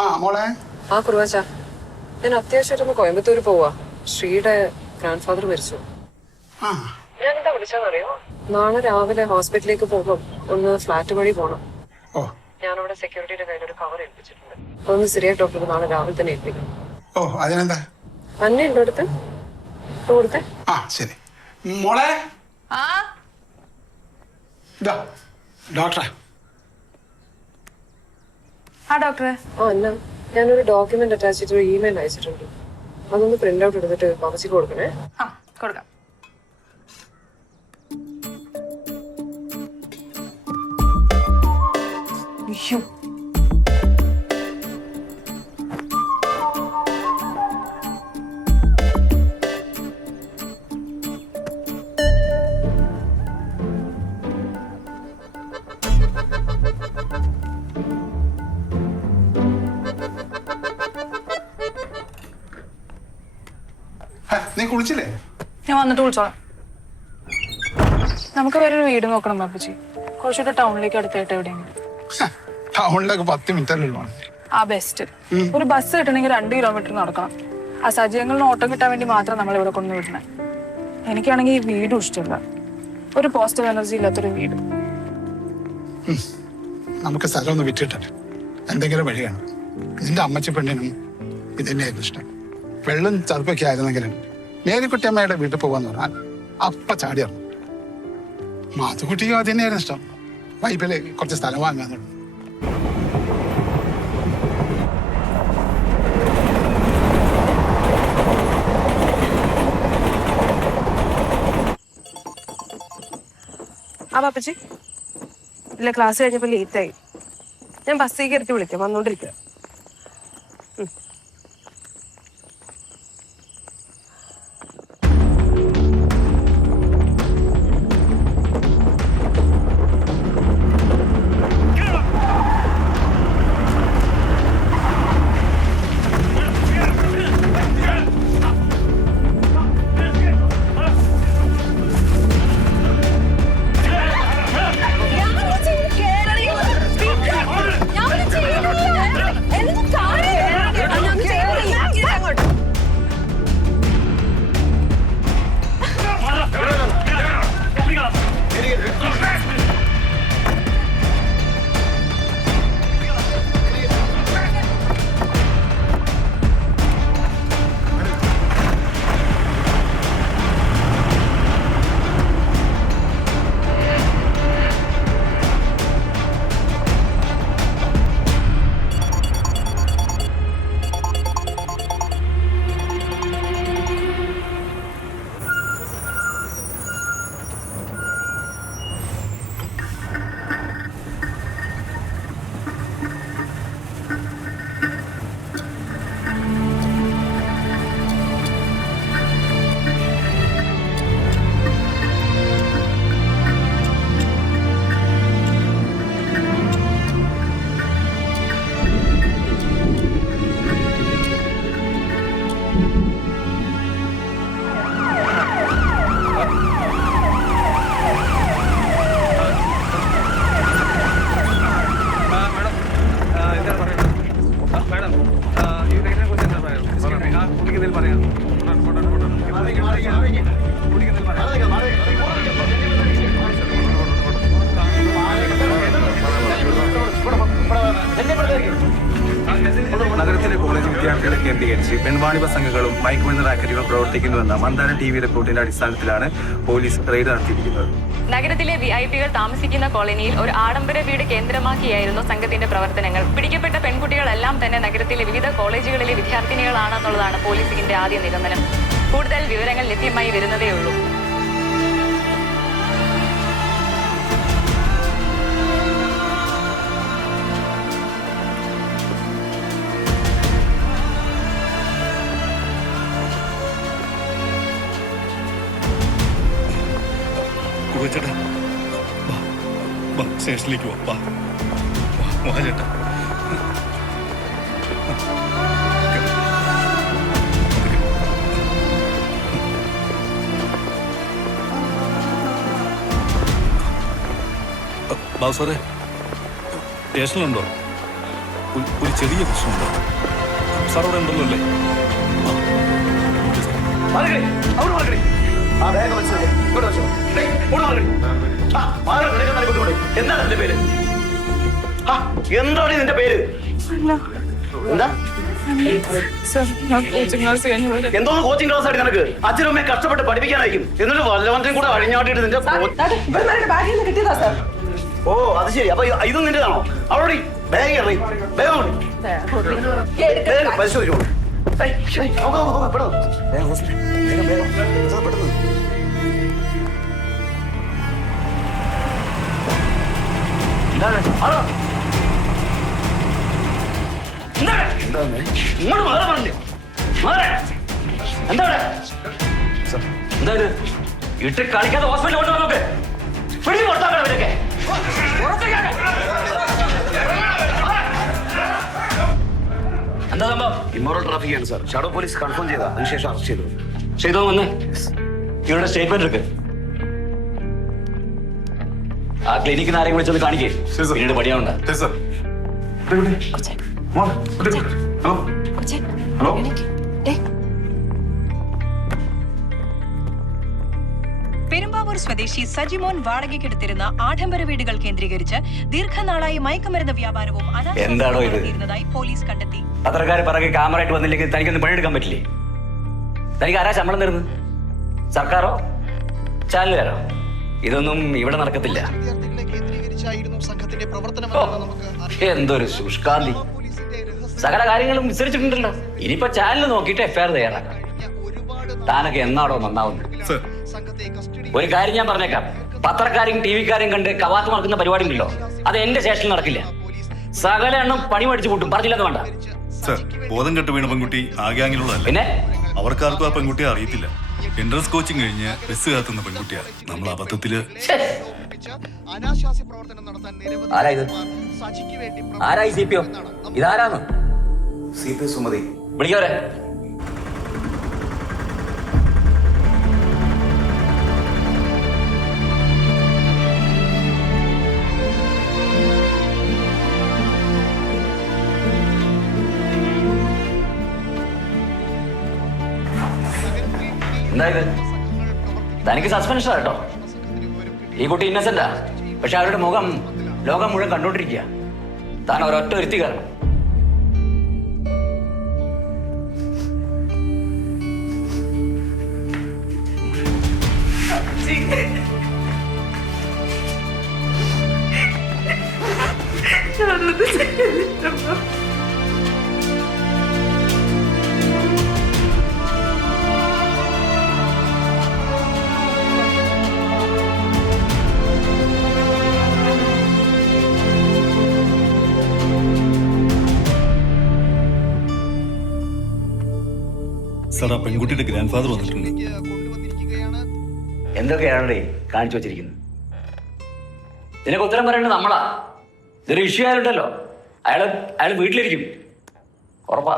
ആ മോളെ. ആ കുറുവാച്ച, ഞാൻ അത്യാവശ്യമായിട്ടൊന്ന് കോയമ്പത്തൂർ പോവാ. ശ്രീയുടെ ഗ്രാൻഡ് ഫാദർ മരിച്ചു. ഞാൻ എന്താ വിളിച്ചാന്നറിയോ? നാളെ രാവിലെ ഹോസ്പിറ്റലിലേക്ക് പോകും. ഒന്ന് ഫ്ലാറ്റ് വഴി പോണം. ഞാനവിടെ സെക്യൂരിറ്റിയുടെ കയ്യിൽ ഒരു കവർ ഏൽപ്പിച്ചിട്ടുണ്ട്. അതൊന്ന് സിറിയ ഡോക്ടർക്ക് നാളെ രാവിലെ തന്നെ ഏൽപ്പിക്കണം. അതിനെന്താ? അന്നെ ഉണ്ടോ അടുത്ത്? കൊടുത്തേ. ശരി മോളെ. ഡോക്ടറെ. ഡോക്ടറെ. അന്ന, ഞാനൊരു ഡോക്യുമെന്റ് അറ്റാച്ച് ചെയ്തൊരു ഇമെയിൽ അയച്ചിട്ടുണ്ട്. അതൊന്ന് പ്രിന്റ് ഔട്ട് എടുത്തിട്ട് പവച്ചിക്ക് കൊടുക്കണേ. കൊടുക്കാം. അയ്യോ, നീ കുളിച്ചില്ലേ? ഞാൻ വന്നിട്ട് വിളിച്ചോളാം. നമുക്ക് വേറൊരു വീട് നോക്കണം ബാപ്പച്ചി. കുറച്ചുകൂടെ ടൗണിലേക്ക് അടുത്തായിട്ട് എവിടെയെങ്കിലും. ടൗണിലേക്ക് 10 മിനിറ്റ്. ബെസ്റ്റ്. ഒരു ബസ് കിട്ടണമെങ്കിൽ 2 കിലോമീറ്റർ നടക്കണം. ആ സജീവങ്ങളിൽ ഓട്ടം കിട്ടാൻ വേണ്ടി മാത്രം നമ്മൾ ഇവിടെ കൊണ്ടു വിടണേ. എനിക്കാണെങ്കിൽ ഈ വീടും ഇഷ്ടമില്ല. ഒരു പോസിറ്റീവ് എനർജി ഇല്ലാത്തൊരു വീട്. നമുക്ക് സ്ഥലം ഒന്ന് വിറ്റിട്ടെ എന്തെങ്കിലും വഴി കാണും. നിന്റെ അമ്മച്ചി പെണ്ണിനും ഇതന്നെയായിരുന്നു ഇഷ്ടം. വെള്ളം ചെറുപ്പൊക്കെ ആയിരുന്നെങ്കിലും മേരിക്കുട്ടിയമ്മയുടെ വീട്ടിൽ പോവാന്ന് പറഞ്ഞാൽ അപ്പ ചാടിയായിരുന്നു. മാത്തുക്കുട്ടിക്കും അത് തന്നെയായിരുന്നു ഇഷ്ടം. വൈപ്പില് കുറച്ച് സ്ഥലം വാങ്ങാന്നുള്ളു. പാപ്പച്ചി ഇല്ല, ക്ലാസ് കഴിഞ്ഞപ്പോ ലേറ്റായി. ഞാൻ ബസ്സിലേക്ക് എടുത്ത് വിളിക്കാം. വന്നോണ്ടിരിക്കുക. നഗരത്തിലെ കോളേജ് വിദ്യാർത്ഥികളെ കേന്ദ്രീകരിച്ച് പെൺവാണിഭ സംഘങ്ങളും മയക്കുമരുന്ന് റാക്കറ്റുകളും പ്രവർത്തിക്കുന്നുവെന്ന മന്ദാരം TV റിപ്പോർട്ടിന്റെ അടിസ്ഥാനത്തിലാണ് പോലീസ് റെയ്ഡ് നടത്തിയിരിക്കുന്നത്. നഗരത്തിലെ VIP-കൾ താമസിക്കുന്ന കോളനിയിൽ ഒരു ആഡംബര വീട് കേന്ദ്രമാക്കിയായിരുന്നു സംഘത്തിന്റെ പ്രവർത്തനങ്ങൾ. പിടിക്കപ്പെട്ട പെൺകുട്ടികളെല്ലാം തന്നെ നഗരത്തിലെ വിവിധ കോളേജുകളിലെ വിദ്യാർത്ഥിനികളാണെന്നുള്ളതാണ് പോലീസിന്റെ ആദ്യ നിഗമനം. കൂടുതൽ വിവരങ്ങൾ ലഭ്യമായി വരുന്നതേയുള്ളൂ. ചേട്ടാ സ്റ്റേഷനിലേക്ക് വാ ചേട്ടാ. ബാബു സാറേ സ്റ്റേഷനിലുണ്ടോ? ഒരു ചെറിയ പ്രശ്നമുണ്ട്. സാർ അവിടെ ഉണ്ടല്ലോ അല്ലേ? എന്താണ് നിന്റെ പേര്? എന്താണ് നിന്റെ പേര്? എന്താ എന്തോന്ന് കോച്ചിങ് ക്ലാസ് ആയിട്ട് നിനക്ക്? അച്ഛനും അമ്മയെ കഷ്ടപ്പെട്ട് പഠിപ്പിക്കാനായിരിക്കും, എന്നിട്ട് വല്ലവന്റെയും കൂടെ അഴിഞ്ഞാട്ടിട്ട് നിന്റെ ഓ അത് ശരി. അപ്പൊ ഇതും നിന്റെതാണോ? അവിടെ ബാഗ് പരിശോധിച്ചോളൂ. ഇങ്ങോട്ട് മാറാ പറഞ്ഞില്ലേ? എന്താ എന്താ ഇത്? ഇട്ട് കളിക്കാതെ ഹോസ്പിറ്റലിൽ കൊണ്ടുപോകാൻ നോക്ക്. പിടി പുറത്താക്കണം ഇവരൊക്കെ. എന്താ സംഭവം? ഇമ്മോറൽ ട്രാഫിക് ആണ് സാർ. ഷാഡോ പോലീസ് കൺഫേം ചെയ്താ, അതിനുശേഷം അറസ്റ്റ് ചെയ്തു. ചെയ്തോ വന്ന് ഇവരുടെ സ്റ്റേറ്റ്മെന്റ് എടുക്ക്. ആ ക്ലിനിക്കിന് ആരെയും വിളിച്ചത് കാണിക്കേ, പിന്നീട് പടിയാവണ്ട. പെരുമ്പാവൂർ സ്വദേശി സജിമോൻ വാടകയ്ക്കെടുത്തിരുന്ന ആഡംബര വീടുകൾ കേന്ദ്രീകരിച്ച് ദീർഘനാളായി മയക്കുമരുന്ന് വ്യാപാരവും എന്താണോ ഇത്? പോലീസ് കണ്ടെത്തി. പത്രക്കാരെ പിറകെ ക്യാമറ ആയിട്ട് വന്നില്ലെങ്കിൽ തനിക്കൊന്നും പണിയെടുക്കാൻ പറ്റില്ലേ? തനിക്ക് ആരാ ശമ്പളം തരുന്നത്? സർക്കാരോ ചാനലുകാരോ? ഇതൊന്നും ഇവിടെ നടക്കത്തില്ല. എന്തൊരു ശുഷ്കാന്തി! സകല കാര്യങ്ങളും വിസ്തരിച്ചിട്ടുണ്ടല്ലോ. ഇനിയിപ്പോ ചാനൽ നോക്കിയിട്ട് എഫ്ഐആർ തയ്യാറാക്കാം. താനൊക്കെ എന്നാടോ നന്നാവുന്നത്? ഒരു കാര്യം ഞാൻ പറഞ്ഞേക്കാം, പത്രക്കാരെയും ടി വിക്കാരെയും കണ്ട് കവാത്ത് നടക്കുന്ന പരിപാടി ഉണ്ടല്ലോ, അത് എന്റെ സ്റ്റേഷനിൽ നടക്കില്ല. സകല എണ്ണം പണി മേടിച്ചു കൂട്ടും. പറഞ്ഞില്ലെന്ന് വേണ്ട. സർ, ബോധം കെട്ട് വീണ പെൺകുട്ടി ആ ഗ്യാങ്ങിലുള്ളതല്ല. പിന്നെ അവർക്കാർക്കും ആ പെൺകുട്ടിയെ അറിയത്തില്ല. എൻട്രൻസ് കോച്ചിങ് കഴിഞ്ഞ് ബസ് കാത്തുന്ന പെൺകുട്ടിയാണ്. നമ്മൾ അബദ്ധത്തില് ആരാ ഇത്? ആരായി CPO? ഇതാരാന്ന്? CP സുമതി. വിളിക്കവരെ. എന്തായത്? തനിക്ക് സസ്പെൻഷൻ കേട്ടോ. ഈ കുട്ടി ഇന്നസെന്റാ, പക്ഷെ അവരുടെ മുഖം ലോകം മുഴുവൻ കണ്ടോണ്ടിരിക്കുക. താൻ ഒരൊറ്റ ഒരുത്തി കാരണം. സാർ, ആ പെൺകുട്ടിയുടെ ഗ്രാൻഡ് ഫാദർ വന്നിട്ടുണ്ട്. എന്തൊക്കെയാണ് കാണിച്ചു വച്ചിരിക്കുന്നത്? ഇതിനൊക്കെ ഉത്തരം പറയേണ്ടത് നമ്മളാ. ഇതൊരു ഇഷ്യൂ ആയിട്ടുണ്ടല്ലോ. അയാൾ വീട്ടിലിരിക്കും ഉറപ്പാ.